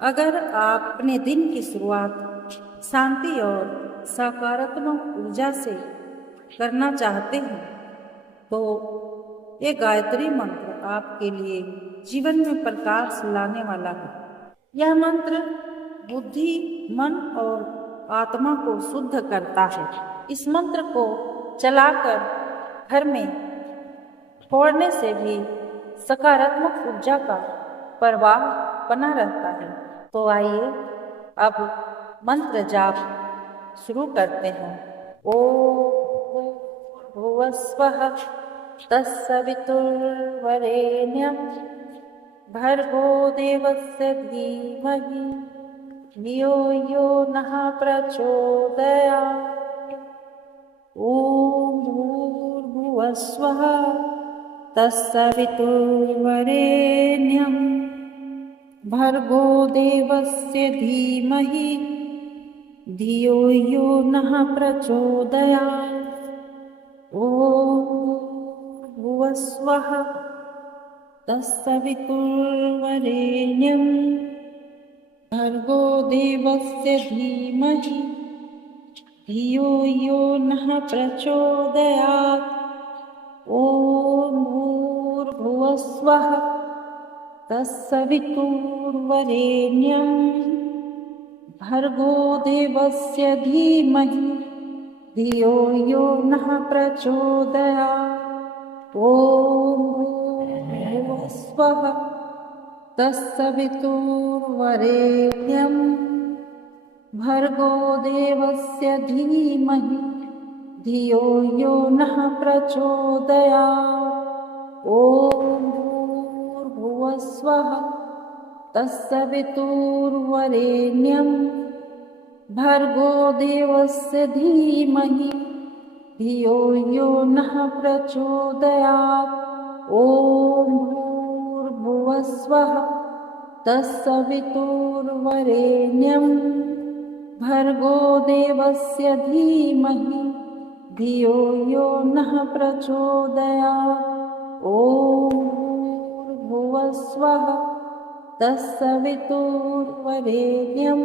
अगर आप अपने दिन की शुरुआत शांति और सकारात्मक ऊर्जा से करना चाहते हैं तो ये गायत्री मंत्र आपके लिए जीवन में प्रकाश लाने वाला है। यह मंत्र बुद्धि, मन और आत्मा को शुद्ध करता है। इस मंत्र को चलाकर घर में छोड़ने से भी सकारात्मक ऊर्जा का प्रवाह बना रहता है। तो आइए अब मंत्र जाप शुरू करते हैं। ओम भुवस्वः तत्सवितुर्वरेण्यं भर्गो देवस्य धीमहि धियो यो नः प्रचोदयात्। ओम भूर्भुवस्वः तत्सवितुर्वरेण्यं भर्गो देवस्य धीमहि धियो यो नः प्रचोदयात्। ओम भुवस्वः तत्सवितुर्वरेण्यं भर्गो देवस्य धीमहि धियो यो नः प्रचोदयात्। ओम भूर्भुवस्वः तत्सवितुर्वरेण्यं भर्गो देवस्य धीमहि धियो यो नः प्रचोदयात्। ओम भूर्भुवस्वः तत्सवितुर्वरेण्यं भर्गो देवस्य धीमहि धियो यो नः प्रचोदयात्। ओम भूर्भुवस्वः तत्सवितुर्वरेण्यं भर्गो देवस्य धीमहि धियो यो नः प्रचोदयात्। ओम भूर्भुवस्वः तत्सवितुर्वरेण्यं भर्गो देवस्य धीमहि धियो यो नः प्रचोदयात्। ओम भूर्भुवस्वः तत्सवितुर्वरेण्यं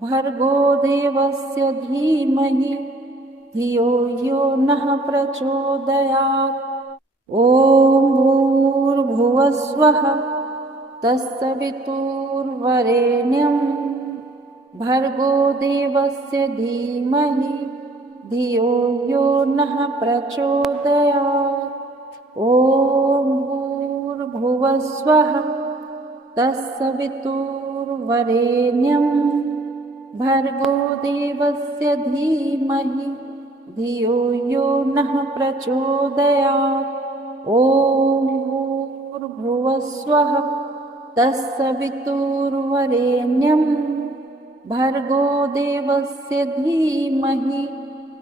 भर्गो देवस्य धीमहि धियो यो नः प्रचोदयात्। ओम भूर्भुवस्वः तत्सवितुर्वरेण्यं भर्गो देवस्य धीमहि धियो यो नः प्रचोदयात्। ओम भूर्भुवस्वः तत्सवितुर्वरेण्यं भर्गो देवस्य धीमहि धियो यो नः प्रचोदयात्। ओम भूर्भुवस्वः तत्सवितुर्वरेण्यं भर्गो देवस्य धीमहि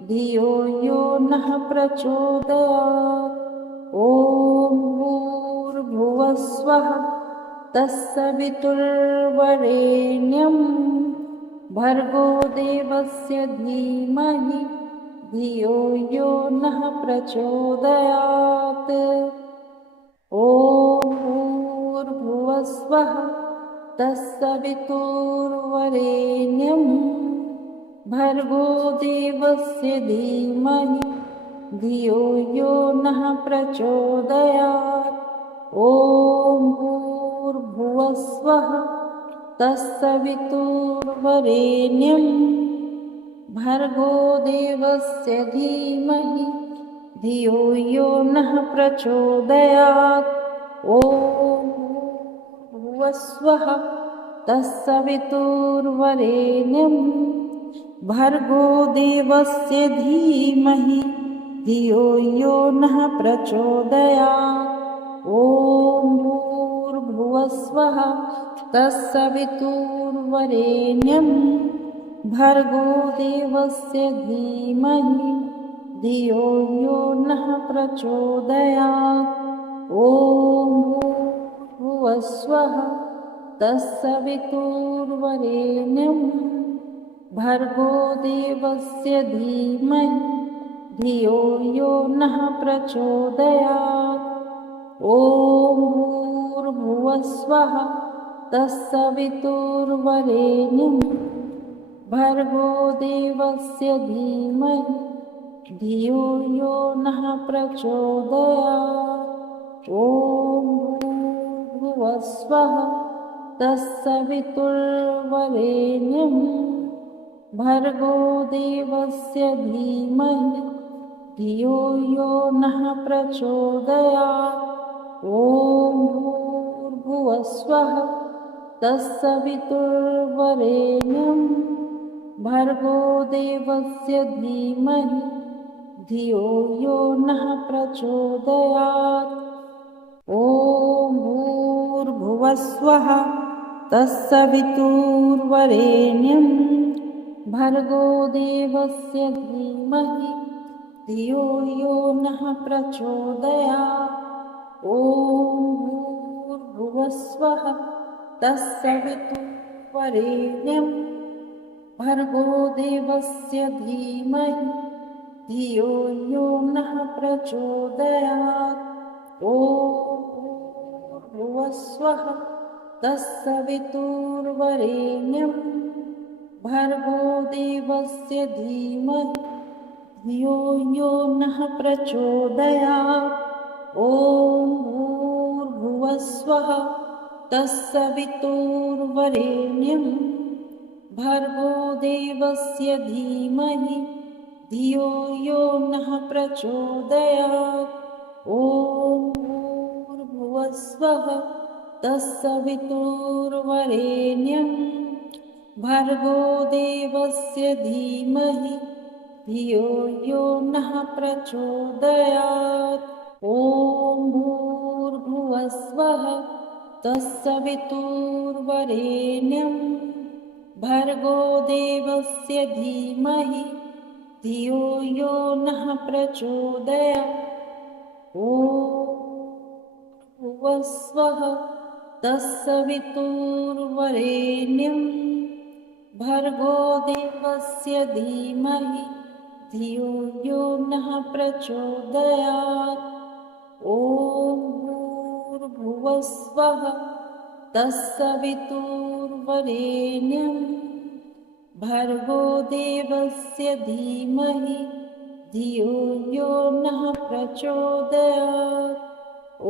धियो यो नः प्रचोदयात्। ओम भूर्भुवस्वः तत्सवितुर्वरेण्यं भर्गो देवस्य धीमहि धियो यो नः प्रचोदयात्। ओम भूर्भुवस्वः तत्सवितुर्वरेण्यं भर्गो देवस्य धीमहि धियो यो नः प्रचोदयात्। ओम भूर्भुवस्वः तत्सवितुर्वरेण्यं भर्गो देवस्य धीमहि धियो यो नः प्रचोदयात्। ओम भूर्भुवस्वः तत्सवितुर्वरेण्यं भर्गो देवस्य धीमहि धियो यो नः प्रचोदयात्। ओम भूर्भुवस्वः तत्सवितुर्वरेण्यं भर्गो देवस्य धीमहि धियो यो नः प्रचोदयात्। ओम भूर्भुवस्वः तत्सवितुर्वरेण्यं भर्गो देवस्य धीमहि धियो यो नः प्रचोदयात्। ओम भूर्भुवस्वः तत्सवितुर्वरेण्यं भर्गो देवस्य धीमहि धियो यो नः प्रचोदयात्। ॐ भूर्भुवस्वः तत्सवितुर्वरेण्यं भर्गो देवस्य धीमहि धियो यो नः प्रचोदयात्। ॐ भूर्भुवस्वः तत्सवितुर्वरेण्यं भर्गो देवस्य धीमहि धियो यो नः प्रचोदयात्। ॐ भूर्भुवस्वः तत्सवितुर्वरेण्यं भर्गो देवस्य धीमहि धियो यो नः प्रचोदयात्। ॐ भूर्भुवस्वः तत्सवितुर्वरेण्यं भर्गो देवस्य धीमहि धियो यो नः प्रचोदयात्। ॐ भूर्भुवस्वः तत्सवितुर्वरेण्यं भर्गो देवस्य धीमहि धियो यो नः प्रचोदयात्। ॐ भूर्भुवस्वः तत्सवितुर्वरेण्यं भर्गो देवस्य धीमहि धियो यो नः प्रचोदयात्। ॐ भूर्भुवस्वः तत्सवितुर्वरेण्यं भर्गो देवस्य धीमहि धियो यो नः प्रचोदयात्। ॐ भूर्भुवस्वः तत्सवितुर्वरेण्यं भर्गो देवस्य धीमहि धियो यो नः प्रचोदयात्। ॐ भूर्भुवस्वः तत्सवितुर्वरेण्यं भर्गो देवस्य धीमहि धियो यो नः प्रचोदयात्। ॐ भूर्भुवस्वः तत्सवितुर्वरेण्यं भर्गो देवस्य धीमहि धियो यो नः प्रचोदयात्। ॐ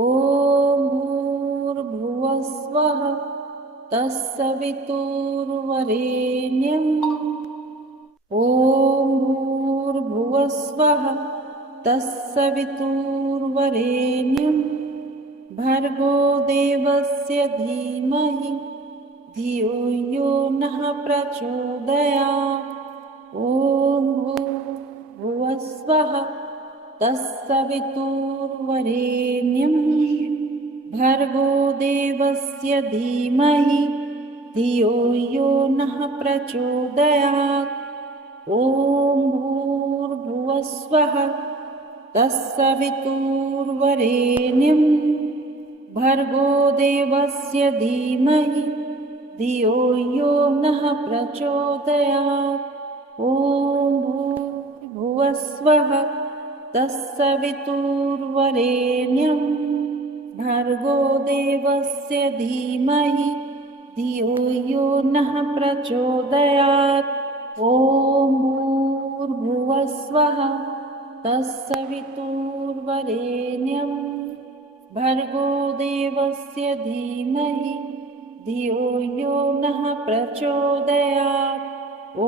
भूर्भुवस्वः तत्सवितुर्वरेण्यं भूर्भुवस्वः तत्सवितुर्वरेण्यं भर्गो देवस्य धीमहि धियो यो नः प्रचोदयात्। ॐ भूर्भुवस्वः तत्सवितुर्वरेण्यं भर्गो देवस्य धीमहि धियो यो नः प्रचोदयात्। ॐ भूर्भुवस्वः तत्सवितुर्वरेण्यं भर्गो देवस्य धीमहि धियो यो नः प्रचोदयात्। ॐ भूर्भुवस्वः तत्सवितुर्वरेण्यं भर्गो देवस्य धीमहि धियो यो नः प्रचोदयात्। ॐ भूर्भुवस्वः तत्सवितुर्वरेण्यं भर्गो देवस्य धीमहि धियो यो नः प्रचोदयात्। ॐ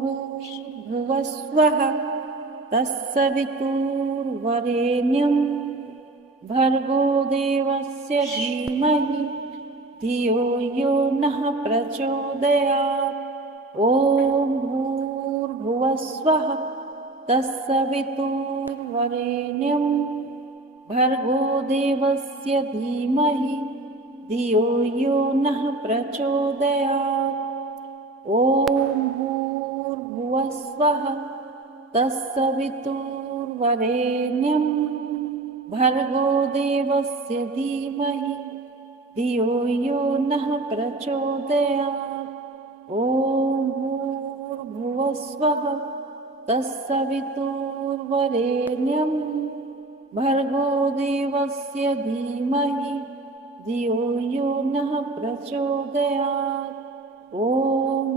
भूर्भुवस्वः तत्सवितुर्वरेण्यं भर्गो देवस्य धीमहि धियो यो नः प्रचोदयात्। ॐ भूर्भुवस्वः तत्सवितुर्वरेण्यं भर्गो देवस्य धीमहि धियो यो नः प्रचोदयात्। ॐ भूर्भुवस्वः तत्सवितुर्वरेण्यं भर्गो देवस्य धीमहि धियो यो नः प्रचोदयात्। ॐ भूर्भुवस्वः तत्सवितुर्वरेण्यं भर्गो देवस्य धीमहि धियो यो नः प्रचोदयात्। ॐ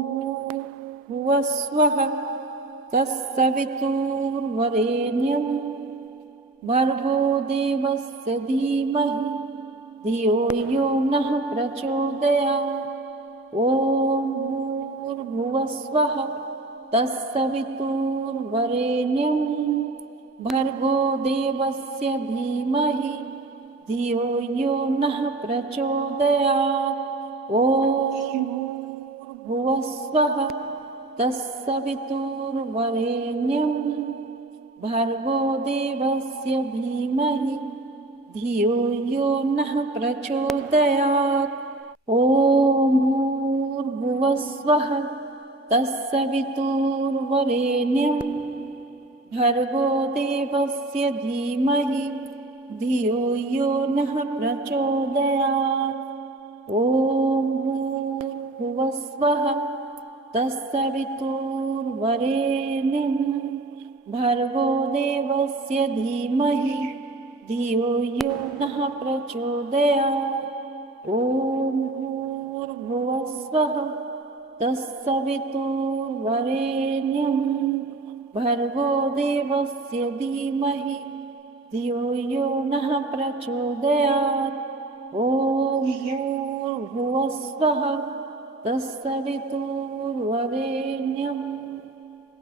भूर्भुवः स्वः तत्सवितुर्वरेण्यं भर्गो देवस्य धीमहि धियो यो नः प्रचोदयात्। ॐ भूर्भुवः स्वः तत्सवितुर्वरेण्यं भर्गो देवस्य धीमहि धियो यो नः प्रचोदयात्। ॐ भूर्भुवः स्वः तत्सवितुर्वरेण्यं भर्गो देवस्य धीमहि धियो यो नः प्रचोदयात्। ॐ भूर्भुवः स्वः तत्सवितुर्वरेण्यं भर्गो देवस्य धीमहि धियो यो नः प्रचोदयात्। ॐ भूर्भुवः स्वः तत्सवितुर्वरेण्यं भर्गो देवस्य धीमहि धियो यो नः प्रचोदयात्। ॐ भूर्भुवः स्वः तत्सवितुर्वरेण्यं भर्गो देवस्य धीमहि धियो यो नः प्रचोदयात्। ॐ भूर्भुवः स्वः तत्सवितुर्वरेण्यं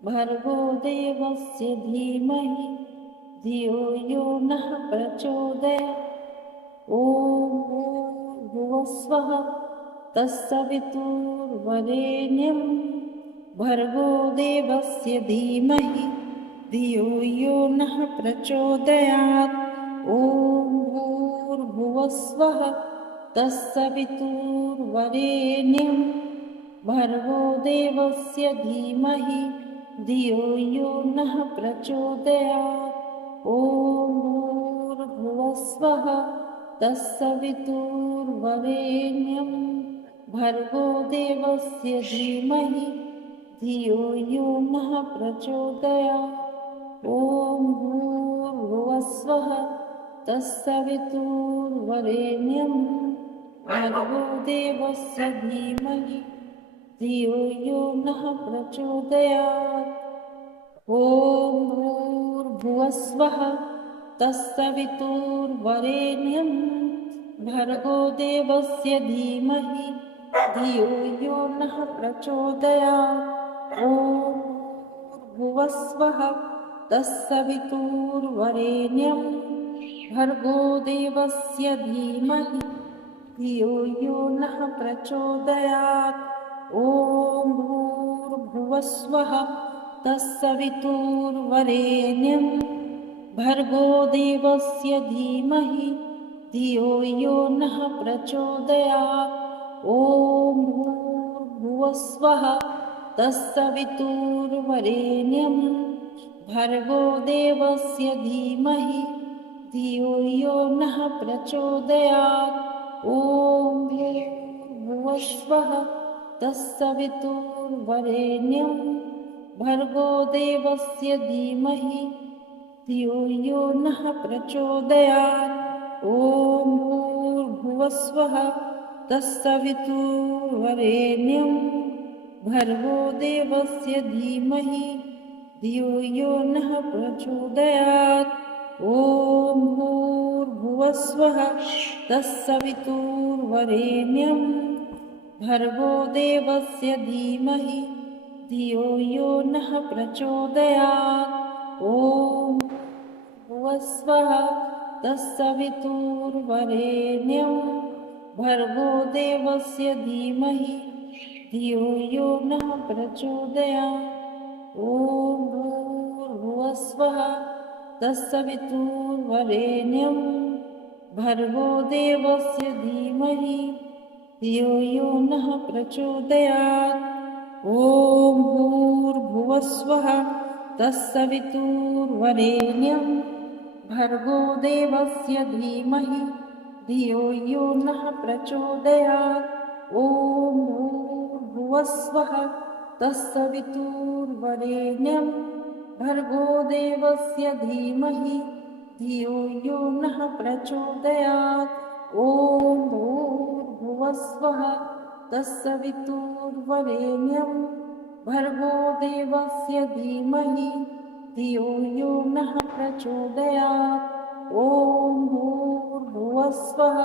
भर्गो देवस्य धीमहि धियो यो नः प्रचोदयात्। ॐ भूर्भुवः स्वः तत्सवितुर्वरेण्यं भर्गो देवस्य धीमहि धियो यो नः प्रचोदयात्। ॐ भूर्भुवः स्वः तत्सवितुर्वरेण्यं भर्गो देवस्य धीमहि धियो यो नः प्रचोदयात्। ॐ भूर्भुवः स्वः तत्सवितुर्वरेण्यं भर्गो देवस्य धीमहि धियो यो नः प्रचोदयात्। ॐ भूर्भुवः स्वः तत्सवितुर्वरेण्यं भर्गो देवस्य धीमहि धियो यो नः प्रचोदयात्। ॐ भूर्भुवः स्वः तत्सवितुर्वरेण्यं भर्गो देवस्य धीमहि धियो यो नः प्रचोदयात्। ॐ भूर्भुवः स्वः तत्सवितुर्वरेण्यं भर्गो देवस्य धीमहि धियो यो नः प्रचोदयात्। ॐ भूर्भुवः स्वः तत्सवितुर्वरेण्यं भर्गो देवस्य धीमहि धियो यो नः प्रचोदयात्। ॐ भूर्भुवः स्वः तत्सवितुर्वरेण्यं भर्गो देवस्य धीमहि धियो यो नः प्रचोदयात्। ॐ भूर्भुवः स्वः तत्सवितुर्वरेण्यं भर्गो देवस्य धीमहि धियो यो नः प्रचोदयात्। ॐ भूर्भुवः स्वः तत्सवितुर्वरेण्यं भर्गो देवस्य धीमहि धियो यो नः प्रचोदयात्। ॐ भूर्भुवः स्वः तत्सवितुर्वरेण्यं भर्गो देवस्य धीमहि धियो यो नः प्रचोदयात्। ॐ भूर्भुवः स्वः तत्सवितुर्वरेण्यं भर्गो देवस्य धीमहि धियो यो नः प्रचोदयात्। ॐ भूर्भुवः स्वः तत्सवितुर्वरेण्यं भर्गो देवस्य धीमहि धियो यो नः प्रचोदयात्। ॐ भूर्भुवः स्वः तत्सवितुर्वरेण्यं भर्गो देवस्य धीमहि धियो यो नः प्रचोदयात्। ॐ भूर्भुवः स्वः तत्सवितुर्वरेण्यं भर्गो देवस्य धीमहि धियो यो नः प्रचोदयात्। ॐ भूर्भुवस्वः तत्सवितुर्वरेण्यं भर्गो देवस्य धीमहि धियो यो नः प्रचोदयात्। ॐ भूर्भुवस्वः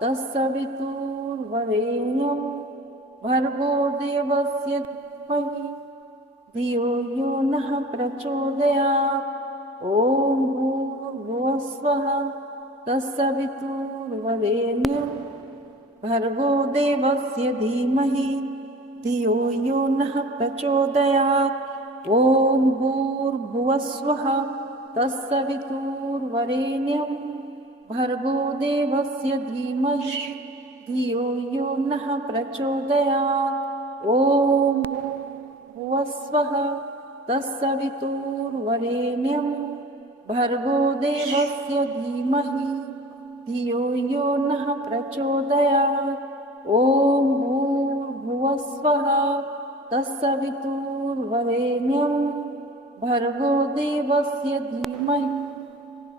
तत्सवितुर्वरेण्यं भर्गो देवस्य धीमहि धियो यो नः प्रचोदयात्। ॐ भूर्भुवस्वः तत्सवितुर्वरेण्यं भर्गो देवस्य धीमहि धियो यो नः प्रचोदयात्। ॐ भूर्भुवस्वः तत्सवितुर्वरेण्यं भर्गो देवस्य धीमहि धियो यो नः प्रचोदयात्। ॐ भूर्भुवस्वः तत्सवितुर्वरेण्यं भर्गो देवस्य धीमहि धियो यो नः प्रचोदयात्। ॐ भूर्भुवस्वः तत्सवितुर्वरेण्यं भर्गो देवस्य धीमहि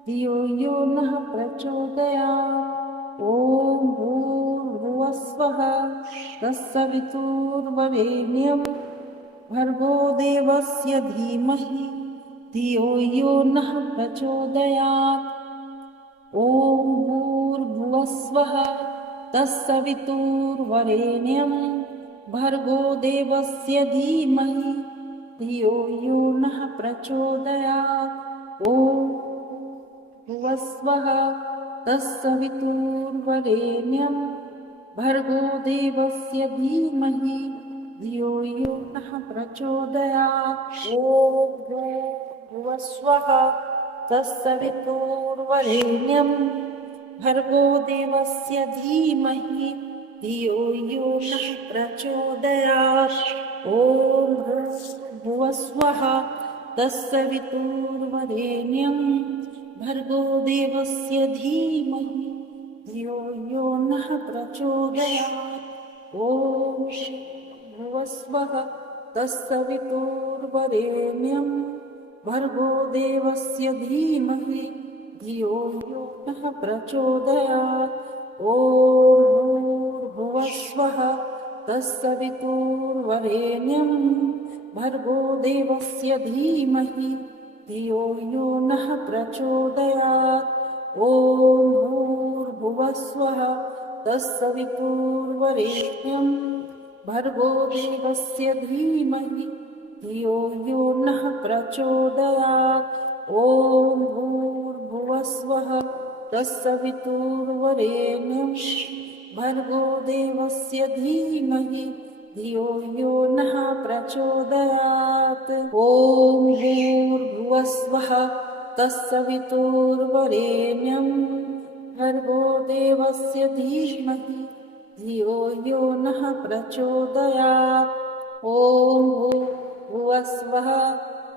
धियो यो नः प्रचोदयात्। ॐ भूर्भुवस्वः तत्सवितुर्वरेण्यं भर्गो देवस्य धीमहि धियो यो नः प्रचोदयात्। ॐ भूर्भुवस्वः तत्सवितुर्वरेण्यं भर्गो देवस्य धीमहि धियो यो नः प्रचोदयात्। ॐ भूर्भुवस्वः तत्सवितुर्वरेण्यं भर्गो देवस्य धीमहि धियो यो नः प्रचोदयात्। ॐ भूर्भुवस्वः तत्सवितुर्वरेण्यं भर्गो देवस्य धीमहि धियो यो नः प्रचोदयात्। ॐ भूर्भुवस्वः तत्सवितुर्वरेण्यं भर्गो देवस्य धीमहि धियो यो नः प्रचोदयात्। ॐ भूर्भुवस्वः तत्सवितुर्वरेण्यं भर्गो देवस्य धीमहि धियो यो नः प्रचोदयात्। ॐ भूर्भुवस्वः तत्सवितुर्वरेण्यं भर्गो देवस्य धीमहि धियो यो नः प्रचोदयात्। ॐ भूर्भुवस्वः तत्सवितुर्वरेण्यं भर्गो देवस्य धीमहि धियो यो नः प्रचोदयात्। ॐ भूर्भुवस्वः तत्सवितुर्वरेण्यं भर्गो देवस्य धीमहि धियो यो नः प्रचोदयात्। ॐ भूर्भुवस्वः तत्सवितुर्वरेण्यं भर्गो देवस्य धीमहि धियो यो नः प्रचोदयात्। ॐ भूर्भुवस्वः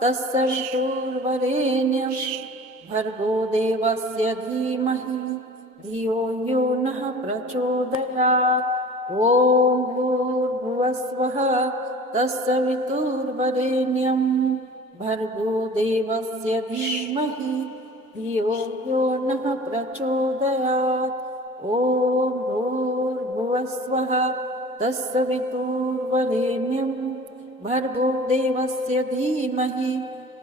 तत्सवितुर्वरेण्यं भर्गो देवस्य धीमहि धियो यो नः प्रचोदयात्। ॐ भूर्भुवस्वः तत्सवितुर्वरेण्यं भर्गो देवस्य धीमहि धियो यो नः प्रचोदयात्। ॐ भूर्भुवस्वः तत्सवितुर्वरेण्यं भर्गो देवस्य धीमहि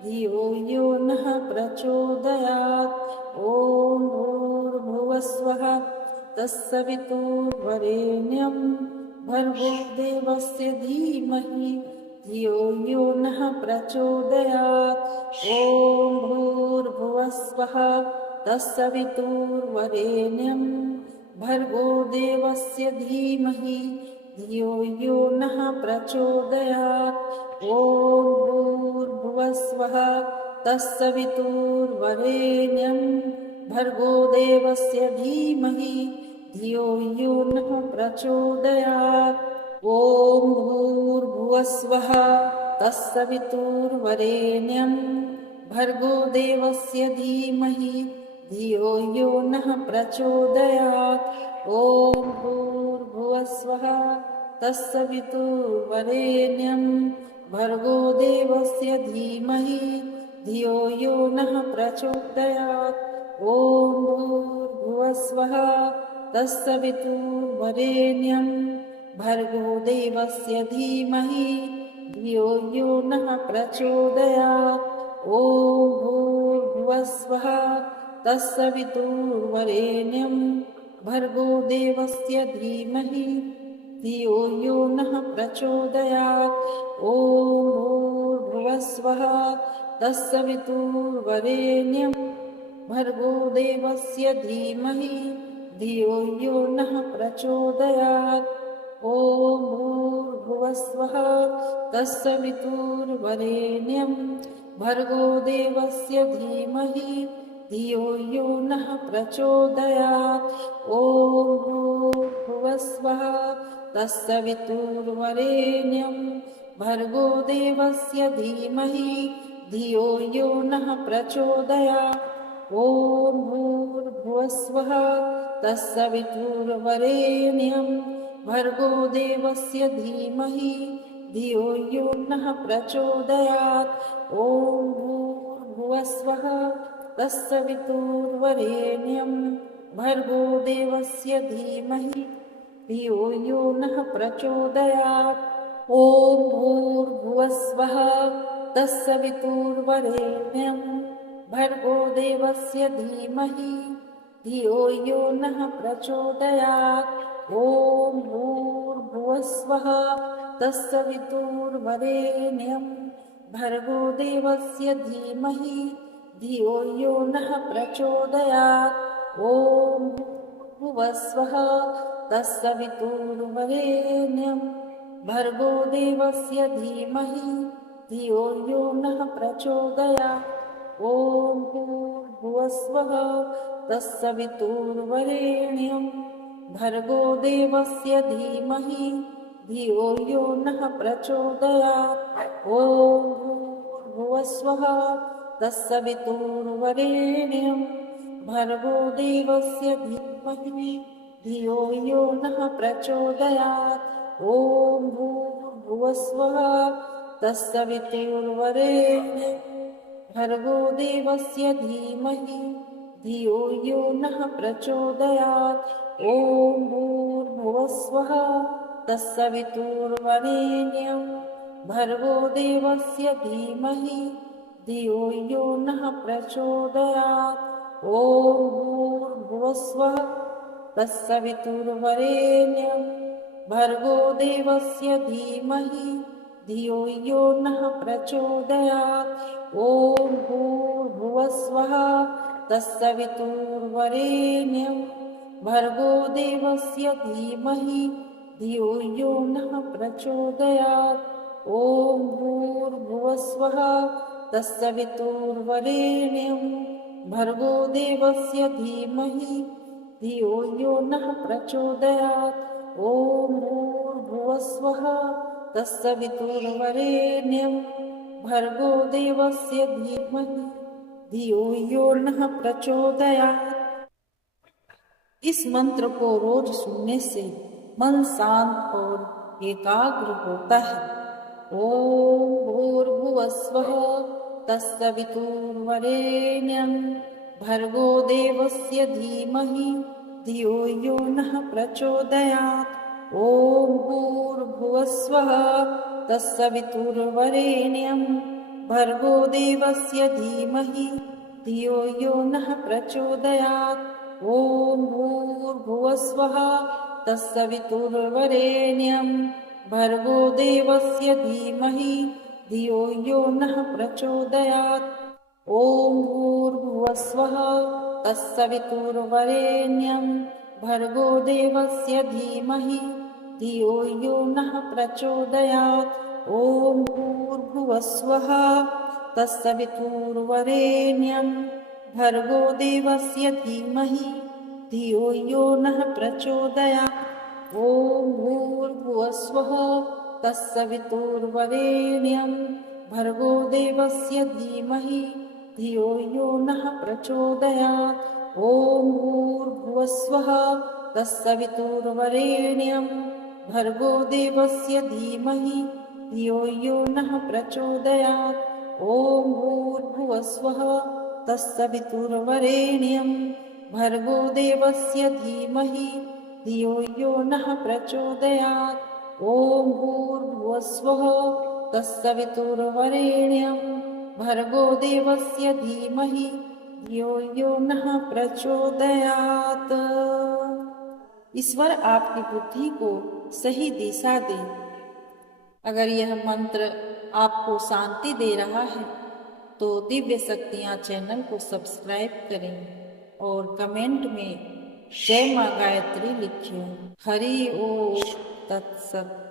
धियो यो नः प्रचोदयात्। ॐ भूर्भुवस्वः तत्सवितुर्वरेण्यं भर्गो देवस्य धीमहि धियो यो नः प्रचोदयात्। ॐ भूर्भुवस्वः तत्सवितुर्वरेण्यं भर्गो देवस्य धीमहि धियो यो नः प्रचोदयात्। ॐ भूर्भुवस्वः तत्सवितुर्वरेण्यं भर्गो देवस्य धीमहि धियो यो नः प्रचोदयात्। ॐ भूर्भुवस्वः तत्सवितुर्वरेण्यं भर्गो देवस्य धीमहि धियो यो नः प्रचोदयात्। ॐ भूर्भुवस्वः तत्सवितुर्वरेण्यं भर्गो देवस्य धीमहि धियो यो नः प्रचोदयात्। ॐ भूर्भुवस्वः तत्सवितुर्वरेण्यं भर्गो देवस्य धीमहि धियो यो नः प्रचोदयात्। ॐ भूर्भुवस्वः तत्सवितुर्वरेण्यं भर्गो देवस्य धीमहि धियो यो नः प्रचोदयात्। ॐ भूर्भुवस्वः तत्सवितुर्वरेण्यं भर्गो देवस्य धीमहि धियो यो नः प्रचोदयात्। ॐ भूर्भुवस्वः तत्सवितुर्वरेण्यं भर्गो देवस्य धीमहि धियो यो नः प्रचोदयात्। ॐ भूर्भुवस्वः तत्सवितुर्वरेण्यं भर्गो देवस्य धीमहि धियो यो नः प्रचोदयात्। ॐ भूर्भुवस्वः तत्सवितुर्वरेण्यं भर्गो देवस्य धीमहि धियो यो नः प्रचोदयात्। ॐ भूर्भुवस्वः तत्सवितुर्वरेण्यं भर्गो देवस्य धीमहि धियो यो नः प्रचोदयात्। ॐ भूर्भुवस्वः तत्सवितुर्वरेण्यं भर्गो देवस्य धीमहि धियो यो नः प्रचोदयात्। ॐ भूर्भुवस्वः तत्सवितुर्वरेण्यं भर्गो देवस्य धीमहि धियो यो नः प्रचोदयात्। ॐ भूर्भुवस्वः तत्सवितुर्वरेण्यं भर्गो देवस्य धीमहि धियो यो नः प्रचोदयात्। ॐ भूर्भुवस्वः तत्सवितुर्वरेण्यं भर्गो देवस्य धीमहि धियो यो नः प्रचोदयात्। ॐ भूर्भुवस्वः तत्सवितुर्वरेण्यं भर्गो देवस्य धीमहि धियो यो नः प्रचोदयात्। ॐ भूर्भुवस्वः तत्सवितुर्वरेण्यं भर्गो देवस्य धीमहि धियो यो नः प्रचोदयात्। ॐ भूर्भुवस्वः तत्सवितुर्वरेण्यं भर्गो देवस्य धीमहि धियो यो नः प्रचोदयात्। ॐ भूर्भुवस्वः तत्सवितुर्वरेण्यं भर्गो देवस्य धीमहि धियो यो नः प्रचोदयात्। ॐ भूर्भुवस्वः तत्सवितुर्वरेण्यं भर्गो देवस्य धीमहि धियो यो नः प्रचोदयात्। ॐ भूर्भुवस्वः तत्सवितुर्वरेण्यं भर्गो देवस्य धीमहि धियो यो नः प्रचोदयात्। ॐ भूर्भुवस्वः तत्सवितुर्वरेण्यं भर्गो देवस्य धीमहि धियो यो नः प्रचोदयात्। इस मंत्र को रोज सुनने से मन शांत और एकाग्र होता है। ओम भूर्भुवस्वः तत्सवितुर्वरेण्यं भर्गो देवस्य धीमहि धियो यो नः प्रचोदयात्। ओम भूर्भुवस्वः तत्सवितुर्वरेण्यं भर्गो देवस्य धीमहि धियो यो नः प्रचोदयात्। ओम भूर्भुवस्वः तत्सवितुर्वरेण्यं भर्गो देवस्य धीमहि धियो यो नः प्रचोदयात्। ओम भूर्भुवस्वः तत्सवितुर्वरेण्यं भर्गो देवस्य धीमहि धियो यो नः प्रचोदयात्। ओम भूर्भुवस्वः तत्सवितुर्वरेण्यं भर्गो देवस्य धीमहि धियो यो नः प्रचोदयात्। ओम भूर्भुवस्वः तत्सवितुर्वरेण्यं भर्गो देवस्य धीमहि धियो यो नः प्रचोदयात्। ओम भूर्भुवस्वः तत्सवितुर्वरेण्यं भर्गो देवस्य धीमहि धियो यो नः प्रचोदयात्। ओम भूर्भुवस्वः तत्सवितुर्वरेण्यं भर्गो देवस्य धीमहि धियो यो नः प्रचोदयात्। ॐ भूर्भुवस्वः तत्सवितुर्वरेण्यं भर्गो देवस्य धीमहि धियो यो नः प्रचोदयात्। ईश्वर आपकी बुद्धि को सही दिशा दे। अगर यह मंत्र आपको शांति दे रहा है तो दिव्य शक्तियाँ चैनल को सब्सक्राइब करें और कमेंट में जय माँ गायत्री लिखें। हरि ओम तत्सत।